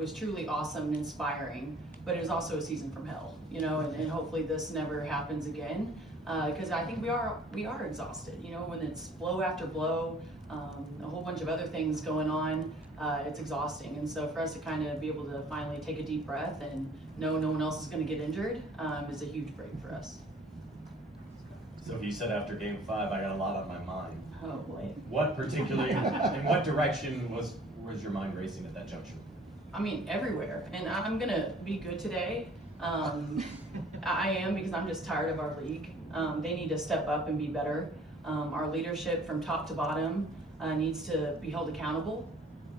was truly awesome and inspiring, but it was also a season from hell, and hopefully this never happens again. Because I think we are exhausted, when it's blow after blow, a whole bunch of other things going on, it's exhausting. And so for us to kind of be able to finally take a deep breath and know no one else is going to get injured is a huge break for us. So you said after Game 5, I got a lot on my mind. Oh boy. What particularly, in what direction was your mind racing at that juncture? I mean, everywhere. And I'm going to be good today. I am, because I'm just tired of our league. They need to step up and be better. Our leadership from top to bottom needs to be held accountable.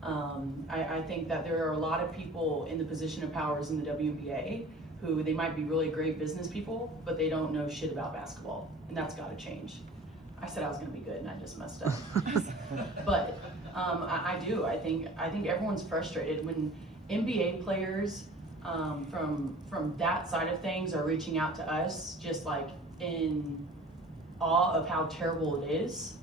I think that there are a lot of people in the position of powers in the WNBA who they might be really great business people, but they don't know shit about basketball, and that's got to change. I said I was going to be good, and I just messed up. But I do. I think everyone's frustrated when NBA players from that side of things are reaching out to us, just like in awe of how terrible it is.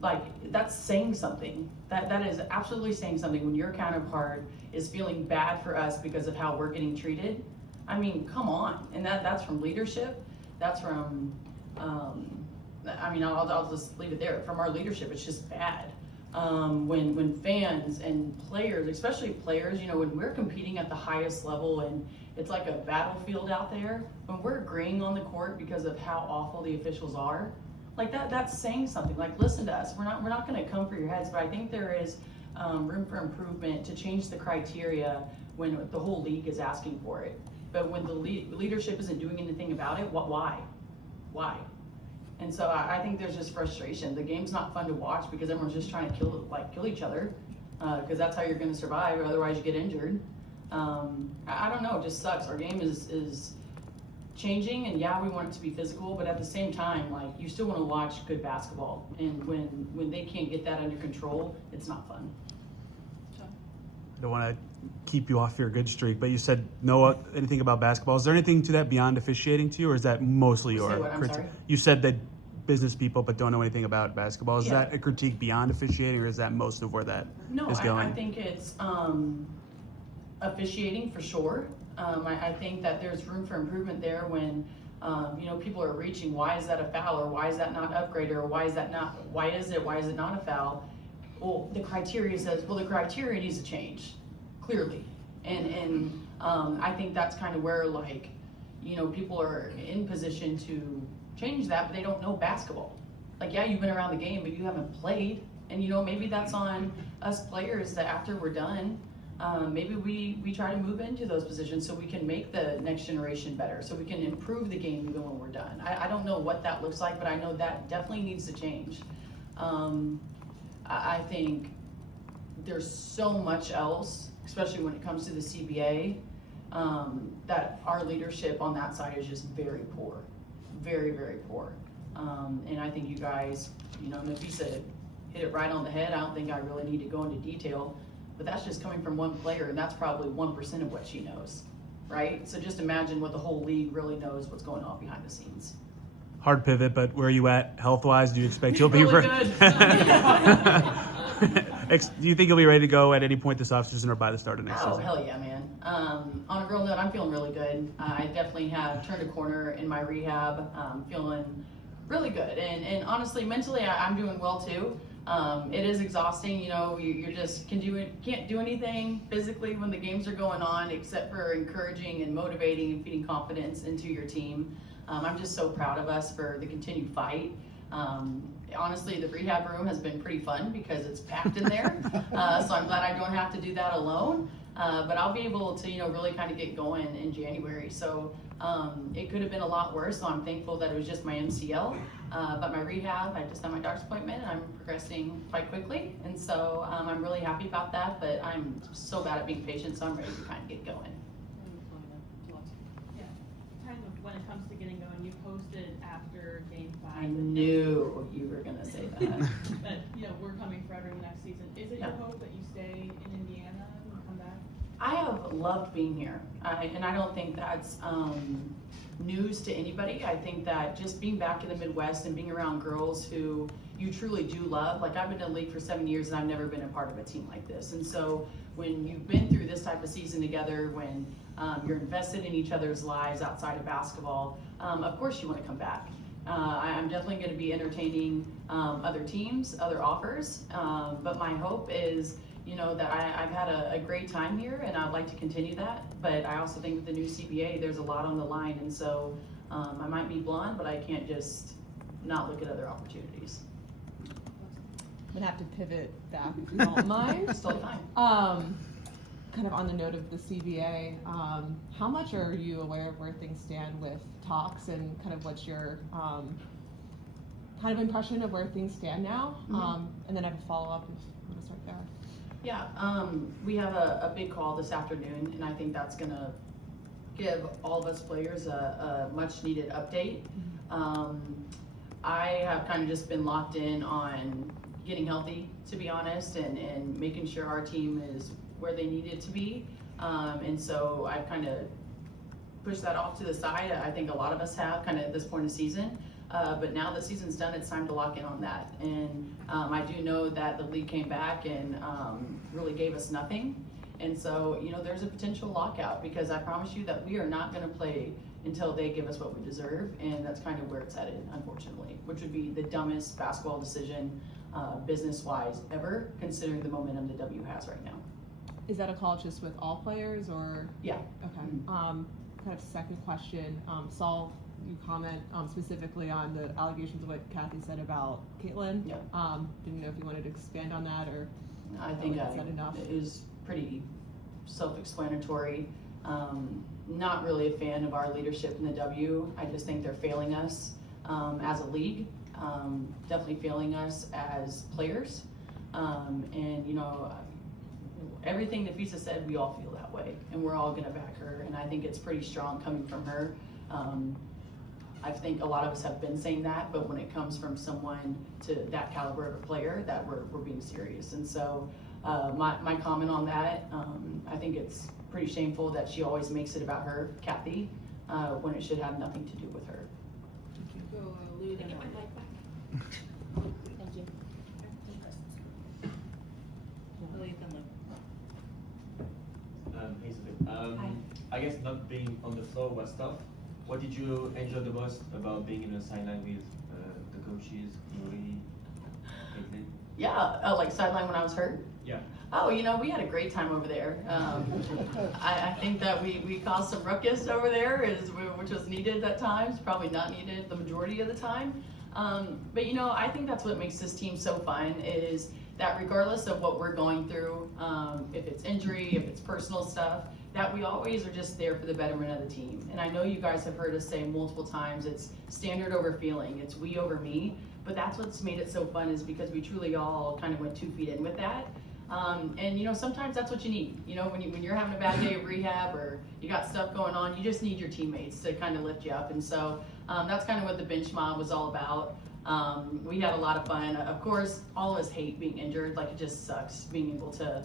Like, that's saying something. That is absolutely saying something when your counterpart is feeling bad for us because of how we're getting treated. I mean, come on. And that's from leadership. That's from, I'll just leave it there. From our leadership, it's just bad. When fans and players, especially players, when we're competing at the highest level and it's like a battlefield out there, when we're agreeing on the court because of how awful the officials are, like that's saying something. Like, listen to us. We're not going to come for your heads, but I think there is room for improvement to change the criteria when the whole league is asking for it. But when the leadership isn't doing anything about it, why? And so I think there's just frustration. The game's not fun to watch because everyone's just trying to kill each other, because that's how you're going to survive. Otherwise, you get injured. I don't know. It just sucks. Our game is changing, and yeah, we want it to be physical, but at the same time, like, you still want to watch good basketball. And when they can't get that under control, it's not fun. I don't want to keep you off your good streak, but you said anything about basketball. Is there anything to that beyond officiating to you, or is that mostly your critique? You said that business people but don't know anything about basketball. Is that a critique beyond officiating, or is that most of where that is going? No, I think it's officiating for sure. I think that there's room for improvement there when people are reaching, why is that a foul, or why is that not upgraded, or why is it not a foul? Well, the criteria says, the criteria needs to change, clearly. And I think that's kind of where, people are in position to change that, but they don't know basketball. Like, yeah, you've been around the game, but you haven't played. And, maybe that's on us players that after we're done, maybe we try to move into those positions so we can make the next generation better, so we can improve the game even when we're done. I don't know what that looks like, but I know that definitely needs to change. I think there's so much else, especially when it comes to the CBA, that our leadership on that side is just very poor, very, very poor. And I think you guys, Nafisa hit it right on the head. I don't think I really need to go into detail, but that's just coming from one player, and that's probably 1% of what she knows, right? So just imagine what the whole league really knows what's going on behind the scenes. Hard pivot, but where are you at health-wise? Do you expect you'll be really good? Do you think you'll be ready to go at any point this offseason or by the start of next season? Oh, hell yeah, man. On a real note, I'm feeling really good. I definitely have turned a corner in my rehab. Feeling really good. And honestly, mentally, I'm doing well too. It is exhausting, you just can't do anything physically when the games are going on except for encouraging and motivating and feeding confidence into your team. I'm just so proud of us for the continued fight. Honestly, the rehab room has been pretty fun because it's packed in there. So I'm glad I don't have to do that alone. But I'll be able to, really kind of get going in January. So it could have been a lot worse. So I'm thankful that it was just my MCL. But my rehab, I just had my doctor's appointment, and I'm progressing quite quickly. And so I'm really happy about that. But I'm so bad at being patient, so I'm ready to kind of get going. When it comes to getting going, you posted after Game 5. I knew you were going to say that. But, we're coming for everyone next season. Is it your hope that you stay in Indiana and come back? I have loved being here, and I don't think that's news to anybody. I think that just being back in the Midwest and being around girls who, you truly do love. Like, I've been in the league for 7 years and I've never been a part of a team like this. And so when you've been through this type of season together, when you're invested in each other's lives outside of basketball, of course you want to come back. I'm definitely going to be entertaining other teams, other offers, but my hope is, that I've had a great time here and I'd like to continue that. But I also think with the new CBA, there's a lot on the line, and so I might be blonde, but I can't just not look at other opportunities. I'm gonna have to pivot back if you don't mind. It's totally fine. Kind of on the note of the CBA, how much are you aware of where things stand with talks, and kind of what's your kind of impression of where things stand now? And then I have a follow-up if you want to start there. Yeah, we have a big call this afternoon, and I think that's gonna give all of us players a much needed update. I have kind of just been locked in on getting healthy, to be honest, and making sure our team is where they need it to be. And so I've kind of pushed that off to the side. I think a lot of us have kind of at this point of season. But now the season's done, it's time to lock in on that. And I do know that the league came back and really gave us nothing. And so, there's a potential lockout, because I promise you that we are not going to play until they give us what we deserve. And that's kind of where it's headed, unfortunately, which would be the dumbest basketball decision business-wise ever, considering the momentum the W has right now. Is that a call just with all players, or? Yeah. Okay. Kind of second question, Saul, you comment specifically on the allegations of what Kathy said about Caitlin. Yeah. Didn't know if you wanted to expand on that, or I think that's not enough. it is pretty self-explanatory. Not really a fan of our leadership in the W. I just think they're failing us as a league, definitely failing us as players. And everything Nafisa said, we all feel that way, and we're all gonna back her, and I think it's pretty strong coming from her. I think a lot of us have been saying that, but when it comes from someone to that caliber of a player, that we're being serious. And so my comment on that, I think it's pretty shameful that she always makes it about her, Kathy, when it should have nothing to do with her. Go lead and Thank you. Hey, Sophie. I guess not being on the floor was tough. What did you enjoy the most about being in the sideline with the coaches, Marie, Caitlin? Yeah, like sideline when I was hurt. Yeah. Oh, we had a great time over there. I think that we caused some ruckus over there, which was needed at times, probably not needed the majority of the time. But I think that's what makes this team so fun, is that regardless of what we're going through, if it's injury, if it's personal stuff, that we always are just there for the betterment of the team. And I know you guys have heard us say multiple times, it's standard over feeling, it's we over me, but that's what's made it so fun, is because we truly all kind of went 2 feet in with that. And sometimes that's what you need. When you're having a bad day of rehab, or you got stuff going on, you just need your teammates to kind of lift you up. And so that's kind of what the bench mob was all about. We had a lot of fun. Of course, all of us hate being injured. Like, it just sucks being able to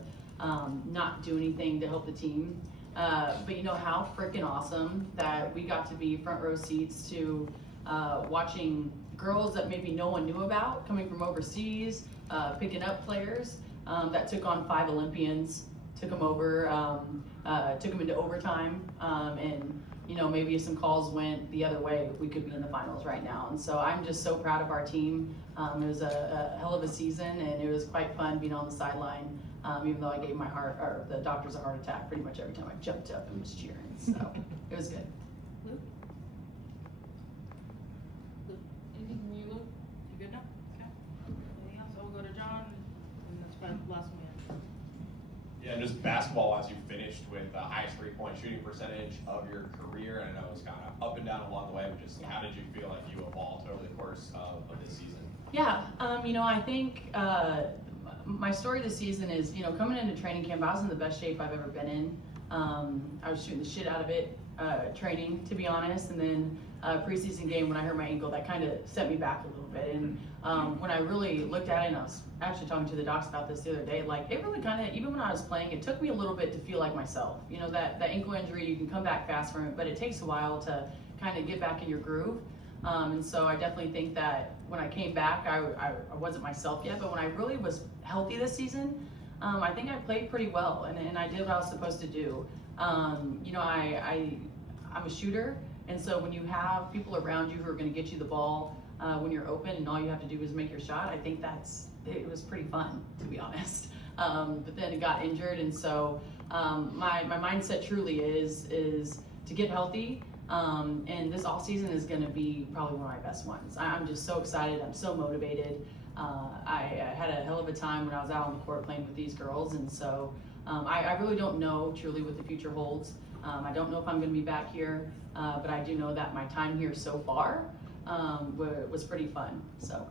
not do anything to help the team. But how freaking awesome that we got to be front row seats to watching girls that maybe no one knew about coming from overseas, picking up players that took on 5 Olympians, took them over, took them into overtime, and maybe if some calls went the other way, we could be in the finals right now. And so I'm just so proud of our team. It was a hell of a season, and it was quite fun being on the sideline, even though I gave the doctors a heart attack pretty much every time I jumped up and was cheering. So it was good. Luke? Anything from you, Luke? You good now? Okay. Anything else? I'll go to John, and that's probably the last one. Yeah, and just basketball-wise, you finished with the highest three-point shooting percentage of your career, and I know it was kind of up and down along the way, but just how did you feel like you evolved over the course of this season? Yeah, I think my story this season is, coming into training camp, I was in the best shape I've ever been in. I was shooting the shit out of it, training, to be honest, and then preseason game, when I hurt my ankle, that kind of set me back a little bit. And when I really looked at it, and I was actually talking to the docs about this the other day, like, it really kind of, even when I was playing, it took me a little bit to feel like myself. That ankle injury, you can come back fast from it, but it takes a while to kind of get back in your groove. And so I definitely think that when I came back, I wasn't myself yet, but when I really was healthy this season, I think I played pretty well, and I did what I was supposed to do. You know, I'm a shooter, and so when you have people around you who are going to get you the ball when you're open, and all you have to do is make your shot, I think it was pretty fun, to be honest. But then it got injured, and so my mindset truly is to get healthy. And this off season is going to be probably one of my best ones. I'm just so excited. I'm so motivated. I had a hell of a time when I was out on the court playing with these girls, and so I really don't know truly what the future holds. I don't know if I'm going to be back here, but I do know that my time here so far was pretty fun. So.